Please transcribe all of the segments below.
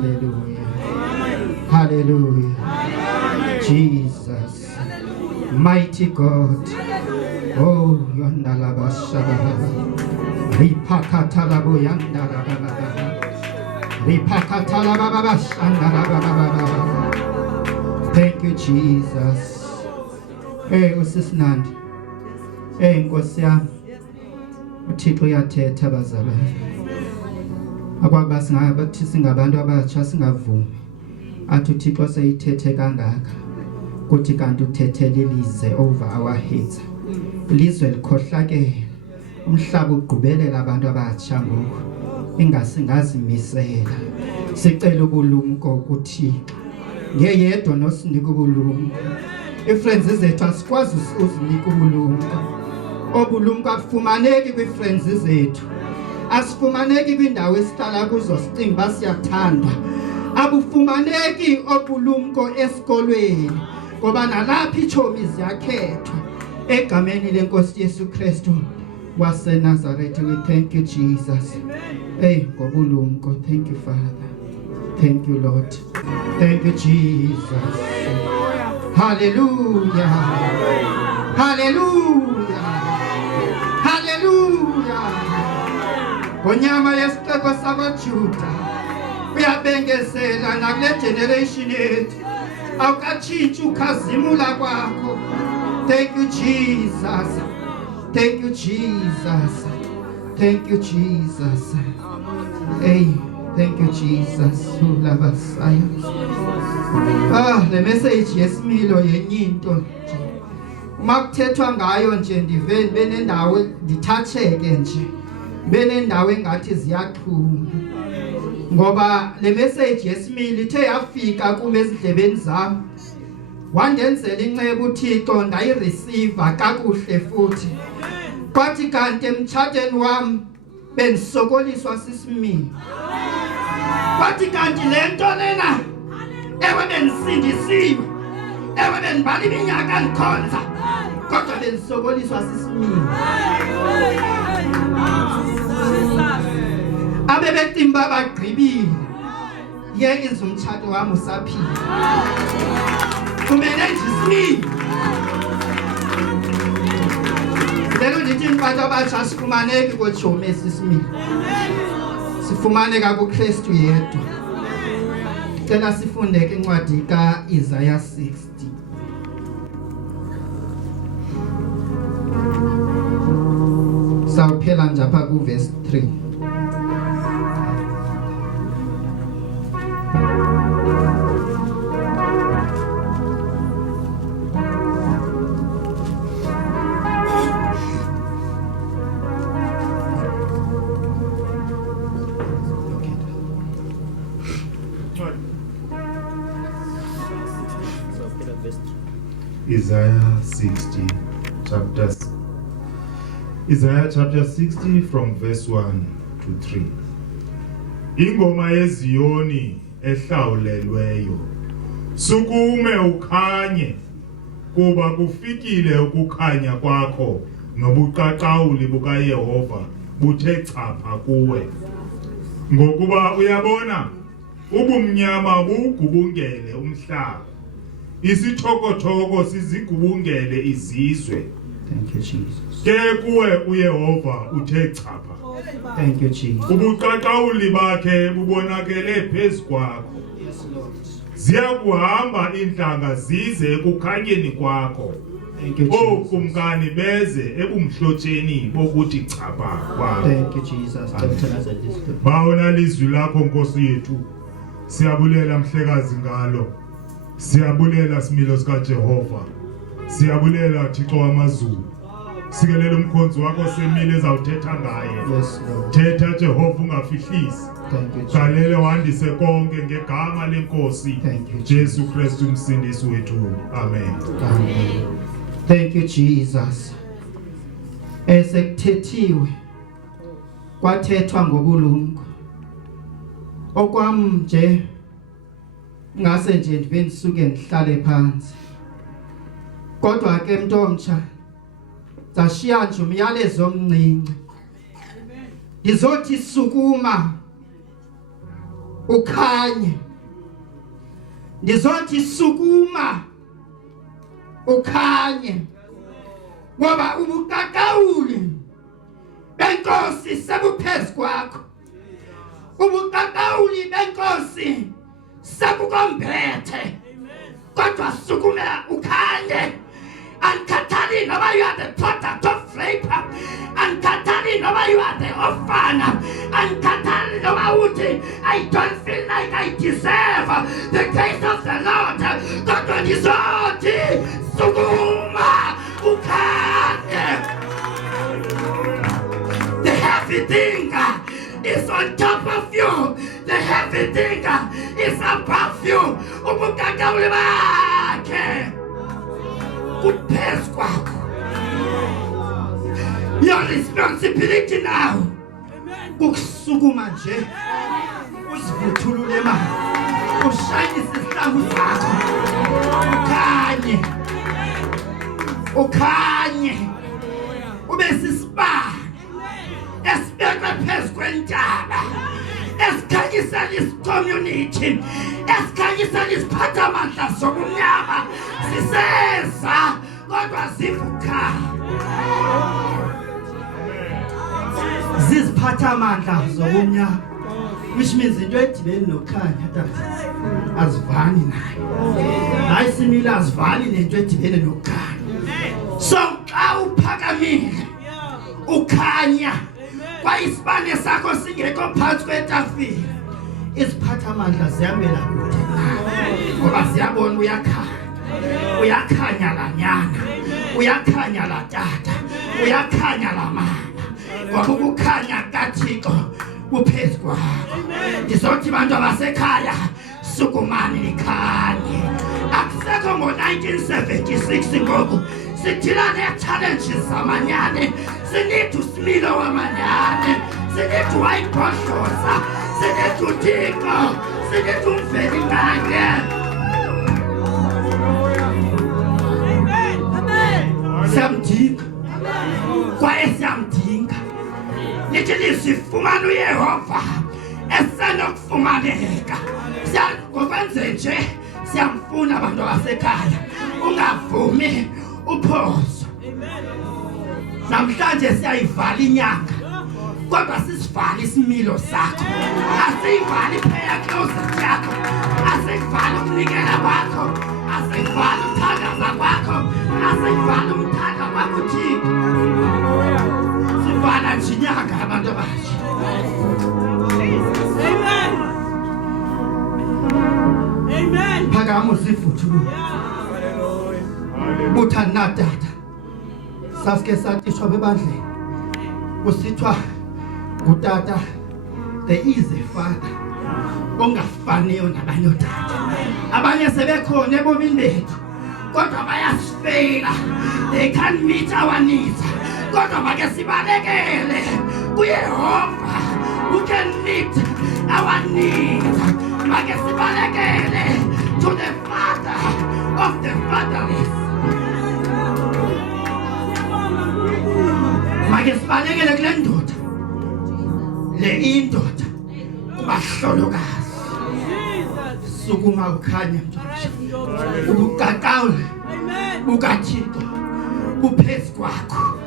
Hallelujah. Hallelujah. Jesus. Mighty God. Oh, yondalaba shababa. Ripakatalabo yandarababa. Ripakatalababa shandarababa. Thank you, Jesus. Hey, usisinandi. Hey, Nkosi yami. uThixo uyathetha bazalwane. Akwaba singabathi singabantu abatsha singavumi. Athi uThixo seyithethe kangaka. Kuthi kanti uthethele ilizwe over our heads. Ilizwe likhohlakele. Umhlaba ugqubelela abantu abatsha ngoku. Ingasingazimisela. Sicela ubulumko kuThixo. Ngeyedwa nosinika ubulumko. Ifriends zethu asikwazi uzinika ubulumko. Obulumko afumaneki kwifriends zethu. Asifumaneki kwindawo esihlala kuzo sicimba siyathandwa. Abufumaneki obulumko esikolweni ngoba nalapha ichomi ziyakhethwa egameni lenkosi Yesu Kristu waseNazaretha. We thank you, Jesus. Hey, ngobulumko. Thank you, Father. Thank you, Lord. Thank you, Jesus. Hallelujah. Hallelujah. Hallelujah. Ngonyama yesixeko sabaJuda uyabengezela nakule generation yethu. Awukatshintshi ukhazimula kwakho. Thank you, Jesus. Thank you, Jesus. Thank you, Jesus. Hey, thank you, Jesus. Ulabasaya. Le message yesimilo yenyinto nje. Uma kuthethwa ngayo nje ndive benendawo ndithatheke nje. Benendawo engathi ziyaqhuma. Ngoba le message yesimilo ithe yafika kuma ezindlebeni zami. Wandenzela incebo uThixo ndayireceive kakuhle futhi. Kwathi kanti emtshatweni wami bendisokoliswa sisimilo. Kwathi kanti lento lena ewe bendisindisiwe. Ewe bendibala iminyaka ndikhonza. Kodwa bendisokoliswa sisimilo. Abebetimba bagqibile. Yenza umtshato wami usaphila. Kumele nje lelo ndithi impatho abatsha sifumaneki kotshomi esisimilo. Sifumaneka kuKristu yedwa. Cela sifunde ke incwadi kaIsaiah 60. Sawuphela nje apha kuverse 3. Isaiah chapter 60 from verse 1 to 3. Ingoma yeZiyoni ehlawulelweyo. Sukume ukhanye kuba kufikile ukukhanya kwakho nobuqaqawuli bukaYehova buthe chapha kuwe. Ngokuba uyabona ubumnyama bugubungele umhlaba. Isithokotoko sizigubungele izizwe. Thank you, Jesus. Ke kuwe uYehova uthe chapha. Thank you, Jesus. Ubuqaqawuli bakhe bubonakele phezu kwakho. Yes, Lord. Ziyakuhamba inhlanga zize ekukhanyeni kwakho. Thank you, Jesus. Okumkani beze ebumhlotsheni bokuthi chapha kwakho. Thank you, Jesus. Bawona lizwi lakho Nkosi yethu. Siyabulela mhlekazi ngalo. Siyabulela similo sika Jehova. Siyabulela Thixo wamazulu. Sikelela umkhonzi wakho semile ezawuthetha ngaye. Yes, Lord. Thetha Jehova ungafihlisi. Thank you, Jesus. Kalele wandise konke ngegama lenkosi Jesu Kristu umsindisi wethu. Amen. Amen. Thank you, Jesus. Esekuthethiwe kwathethwa ngobulumko. Okwami nje ngase nje ndibe ndisuke ndihlale phansi. Kodwa ke mntomtsha zashiya nje umyalezo omncinci. Izothi sukuma ukhanye ndizothi sukuma ukhanye ngoba ubukakauli benkosi sebuphezulu kwakho ubukakauli benkosi sebukombethe kodwa sukuma ukhanye Ankatali noma you are the product of rape Ankatali noma you are the orphan Ankatali noma uthi I don't feel like I deserve the grace of the Lord God ndizothi sukuma ukhanye the heavy thing is on top of you the heavy thing is above you ubukakauli bakhe your responsibility now ukusukuma nje uzivuthulule manje ushayise isihlangu sakho ukhanye ube sisibane esibekwe phezu kwentaba esikhanyisa isicommunity esikhanyisa isiphathamandla sobumnyama siseza kodwa zivuka ziziphathamandla zobumnyama which means into edibeni nokhanya tata azivani nayo hayi simila azivani nento edibeni nokhanya so xa uphakamile ukhanya kwayisibane sakho singekho phansi kwetafile isiphathamandla ziyamela kude ngoba ziyabona uyakhanya la nyana uyakhanya la tata uyakhanya la mama ngoba ukukhanya kaThixo kuphezulu kwakho ndizothi bantu abasekhaya sukumani nikhanye akusekho ngo-1976 ngoku sidila ne-challenges zamanyane sinethu uSmilo wamanyane sinethu wayibhodloza sinethu uThixo sinethu umveli ngane siyamdinga kwaye siyamdinga nithi lisifumana uYehova esenokufumaneka ngokwenze nje siyamfuna abantu abasekhaya ungavumi uphoso namhlanje siyayivala inyanga kodwa sisivale isimilo sakho asiyivali prayer closet yakho asiyivali ukunikela kwakho asiyivali ukuthandaza kwakho asiyivali umthanda kwakho Thixo sivala nje inyanga abantu abasha amen phakama usivuthulu buthana tata sasike satishwa bebandleni kusithwa ngutata there is a father ongafaniyo nabanye otata abanye sebekhona ebomini bethu kodwa bayasifela they can't meet our needs kodwa make sibalekele kuYehova who can meet our needs make sibalekele to the father of the fatherless make sibalekele kule ndoda le indoda kubahlolokazi sukuma ukhanya mntombi ubukaqawule bukaThixo buphezulu kwakho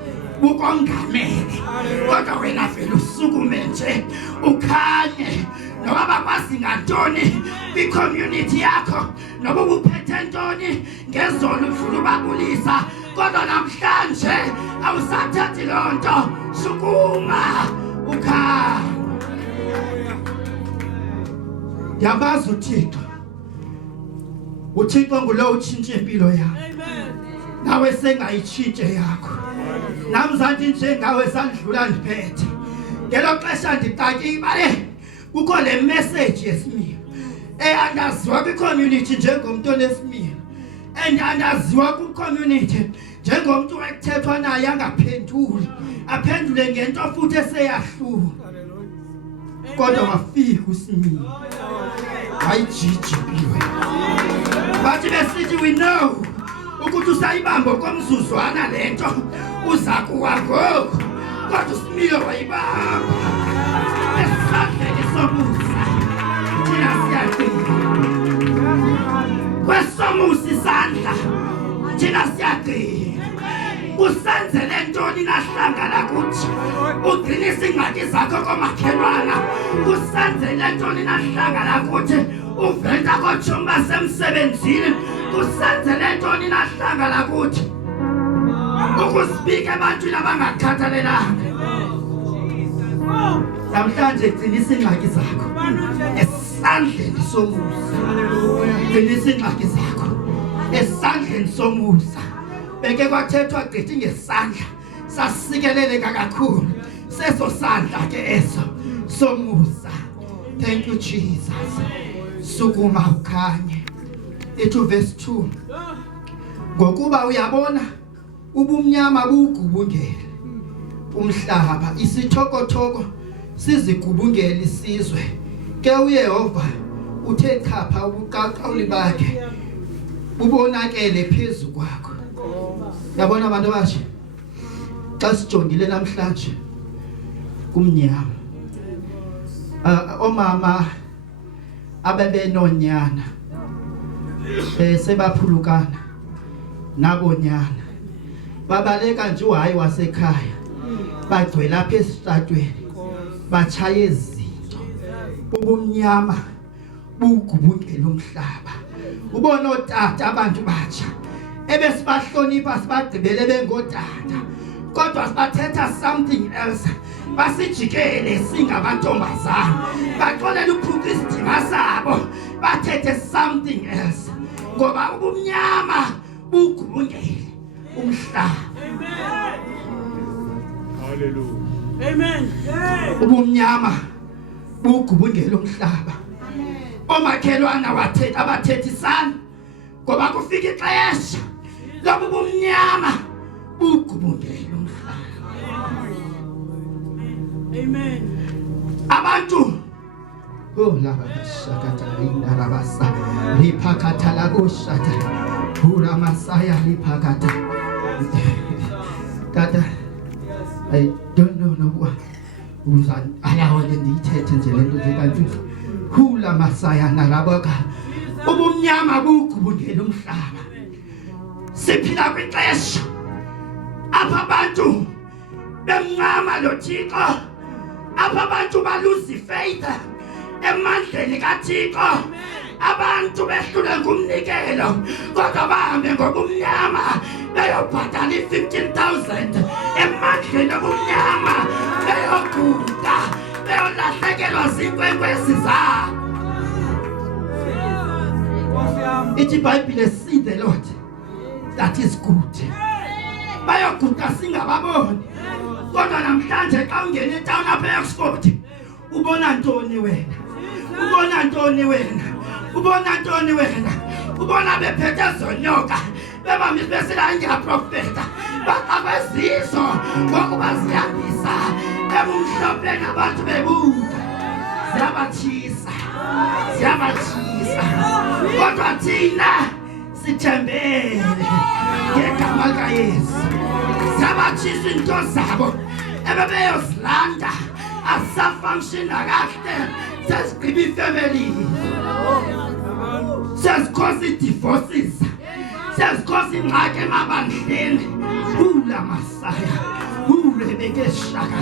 bukongamele kodwa wena vele usukume nje ukhanye noba bakwazi ngantoni kwicommunity yakho noba ubuphethe ntoni ngezolo ufuna ubabulisa kodwa namhlanje awusathathi lonto sukuma ukhanye yabazi uThixo ngulo utshintshe impilo yakho nawe sengayitshintshe yakho namzansi nje ngawe sandlula ndiphethe ngelo xesha ndiqatyibale kukho le message yesimilo eyandaziwa kwicommunity njengomuntu onesimilo endandaziwa kwicommunity njengomuntu ekuthethwa naye angaphenduli aphendule ngento futhi eseyahlula kodwa wafika uSimilo ayijiji impilo bathi besithi we know ukuthi usayibamba komzuzwana lento uza kuwa ngoku kodwa uSimilo wayibamba esandleni somusa thina siyaqina kwesomusa isandla thina siyaqina usenzele ntoni nahlangana kuthi ugcinisa ingxaki zakho komakhelwana usenzele ntoni nahlangana kuthi uventa kothumba semsebenzini usenzele ntoni nahlangana kuthi ukuspeak ebantwini abangakhathalelanga namhlanje gcinisa ingxaki zakho esandleni somusa gcinisa ingxaki zakho esandleni somusa beke kwathethwa gqithi ngesandla sasikeleleka kakhulu seso sandla ke eso somusa. Thank you Jesus. Sukuma ukhanye ethu verse 2 ngokuba uyabona ubumnyama bugubungele umhlaba isithokotoko sizigubungele isizwe ke uYehova uthe chapha ubuqaqawuli bakhe bubonakele phezulu kwakho. Yabona abantu bashe xa sijongile namhlanje kumnyama omama abebenonyana sebaphulukana nabonyana babaleka nje uhayi wasekhaya bagcwela apha esitratweni bachaya izinto ubumnyama bugubungela umhlaba ubona otata abantu batsha ebesibahlonipha sibagqibele bengodada kodwa sibathetha something else basijikele singabantombazana baxolela uphuka isidima sabo bathethe something else ngoba ubumnyama bugubungele umhlaba. Hallelujah. Amen. Ubumnyama bugubungela umhlaba omakhelwana wathetha abathethisana ngoba kufika ixesha lobu bumnyama bugubungela umhlaba. Amen. Abantu laba shakata indarabasa lipakata lagoshata pura masaya lipakata. Tata, I don't know what uzan alawale ndithethe nje lento zekanti hula masaya naraboka ubumnyama bugubungela umhlaba. Siphila kwixesha apha abantu bemncama lo Thixo apha abantu baluzi faith emandleni kaThixo abantu behlule ngumnikelo kodwa bahambe ngobumnyama beyobhatala 15,000 emandleni obumnyama beyoguda beyolahlekelwa zinkwenkwezi zabo. Ithi iBhayibhile see the Lord that is good bayoguda singababoni kodwa namhlanje xa ungena etown apha eOxford ubona ntoni wena ubona ntoni wena ubona ntoni wena ubona bephethe zonyoka bebamisa besela ngiyaprofeta baqabezizo ngokuba ziyandisa ebumhlophe nabantu bebuka ziyabathisa kodwa thina sithembele ngegama likaYesu ziyabathisa into zabo ebebeyozilanda asafunctiona kahle sesigqiba ifamily sesikhosa divorces sesikhosa ingxaki emabandleni ula masaya ulebeke shaka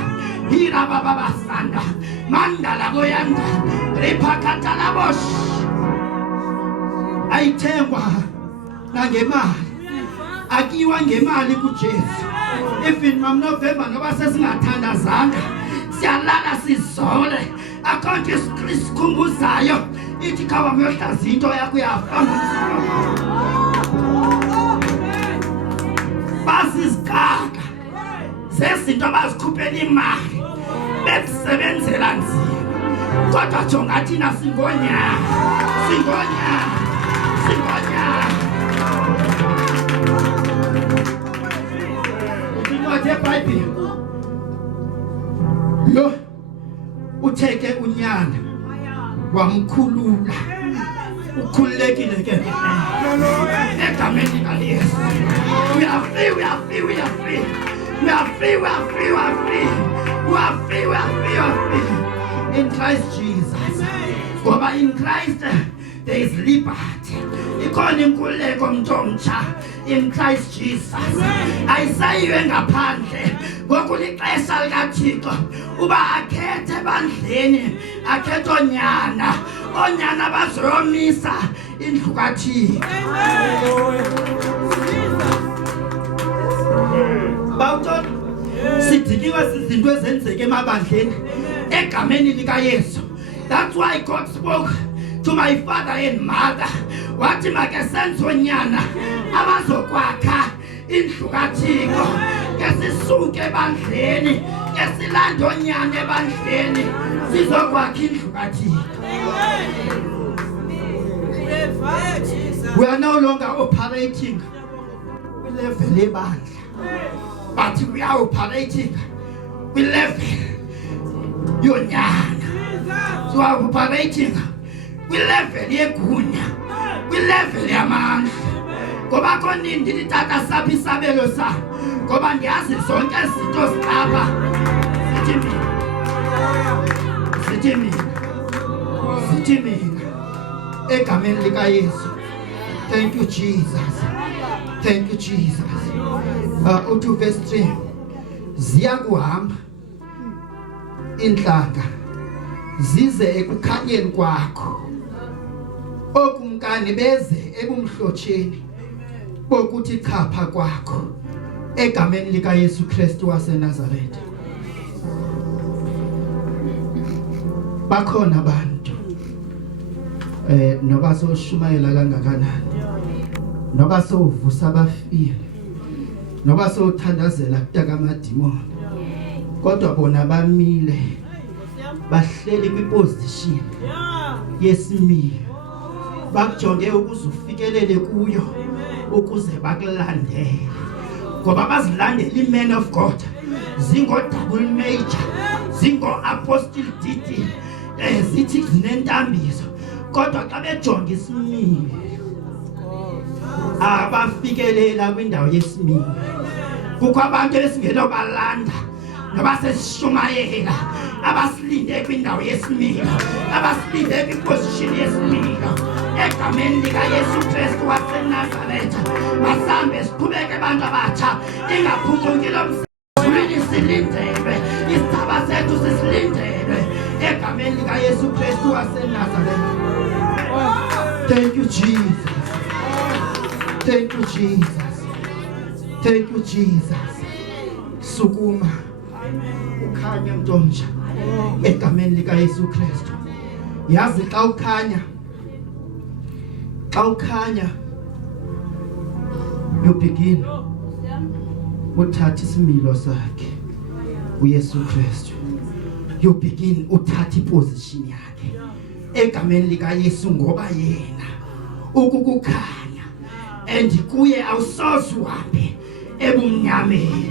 hira baba basanda mandala boyanda repakata labosh ayithengwa nangemali akiwa ngemali kuJesu. Even mam November ngoba sesingathandazanga siyalala sizole akhonje isikhumbuzayo ithi khawa uyohlaza into yakho yafa basizikaka zezinto abazikhuphela imali besebenzela nzima kodwa jonga thina singonya iBhayibhile lo utheke unyana wamkhulula ukhululekile ke egameni likaYesu. We are free in Christ Jesus. Ngoba in Christ there is liberty. Ikhona inkululeko umuntu omtsha in Christ Jesus. Ayisayiywe ngaphandle ngokulixesha likaThixo uba akhethe ebandleni, akhethe onyana bazomisa indlu kaThixo. Bawuthona sidikiwe izinto ezenzeke emabandleni egameni likaYesu. That's why God spoke to my father and mother. Wathi make senze onyana abazokwakha indlu kaThixo. Kesisuke ebandleni, kesilande onyana ebandleni, sizokwakha indlu kaThixo. We are no longer operating with level ebandla, but we are operating with level yonyana. So we are operating with level yegunya, with level yamandla. Ngoba konindi lithatha saphi isabelo sa, ngoba ndiyazi zonke izinto zilapha. Sithi mina egameni likaYesu. Thank you Jesus. Thank you Jesus. Uthi verse 3 ziyakuhamba inhlanga zize ekukhanyeni kwakho, okumkani beze ebumhlotsheni bokuthi chapha kwakho egameni likaYesu Kristu waseNazaretha. Bakhona abantu noba soshumayela kangakanani, noba sovusa abafile, noba sothandazela kutaka amadimoni, kodwa bona bamile bahleli kwiposition yesimilo, bakujonge ukuze ufikelele kuyo, ukuze bakulandele. Ngoba bazilandela iman of God, zingo double major, zingo apostle DD, zithi zinentambizo, kodwa xa bejonga isimilo abafikelela kwindawo yesimilo. Kukho abantu esingelo balanda noba sesishumayela, abasilinde kwindawo yesimilo, abasilinde kwiposition yesimilo egameni likaYesu Kristu waseNazaretha. Masambe siqhubeke abantu abatsha, ingaphunguki lo msebenzi silindelwe, isithaba sethu sisilindelwe egameni likaYesu Kristu waseNazaretha. Thank you Jesus. Thank you Jesus. Thank you Jesus. Sukuma ukhanya mntu omtsha egameni likaYesu Kristu. Yazi xa ukhanya you begin uthatha isimilo sakhe uYesu Kristu. You begin uthatha iposition yakhe egameni likaYesu, ngoba yena ukukukhanya and kuye awusoze uhambe ebumnyameni.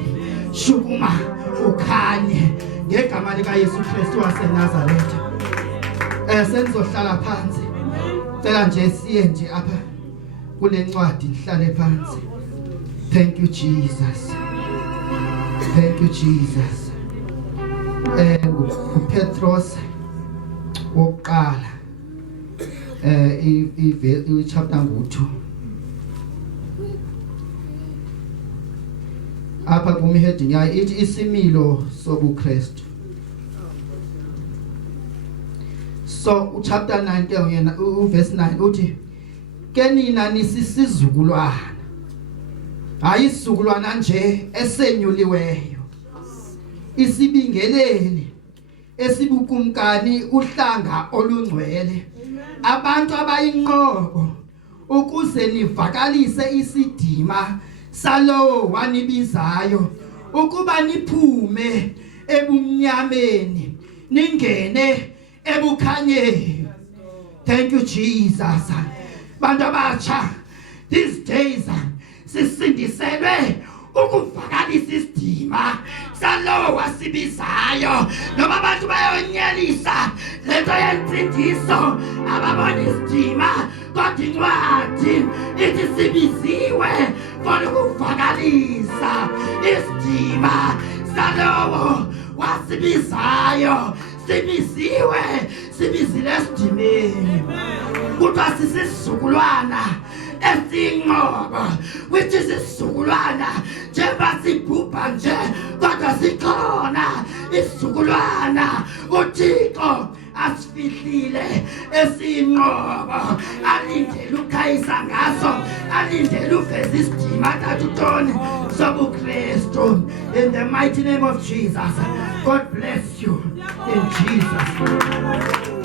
Shukuma ukhanye ngegama likaYesu Kristu waseNazaretha. Senzohlala phansi, cela nje siye nje apha kule ncwadi nihlale phansi. Thank you Jesus. Thank you Jesus. Petros wokuqala i chapter 2 apha kumi heading yayo ithi isimilo sobuKristu. So chapter 9 yena verse 9 uthi ke nina nisisizukulwana, hayi isizukulwana nje esenyuliweyo, isibingeleli esibukumkani uhlanga olungcwele, abantu abayinqobo, ukuze nivakalise isidima salowo wanibizayo, ukuba niphume ebumnyameni ningene ebukhanyeni. Thank you Jesus. Bantu abatsha, these days sisindiselwe ukuvakalisa isidima salowo wasibizayo. Noma abantu bayonyelisa lento yensindiso, ababona isidima, kodwa incwadi ithi sibiziwe for ukuvakalisa isidima salowo wasibizayo. Sibiziwe sibizile esidimeni kuthiwa sisisizukulwana esiyinqobo which is isizukulwana njengoba sibhubha nje kodwa sikhona isizukulwana uThixo asifihlile esiyinqobo alindele ukhayisa ngaso alindele uveze isidima tatutoni sobuKristu in the mighty name of Jesus. God bless you in Jesus' name.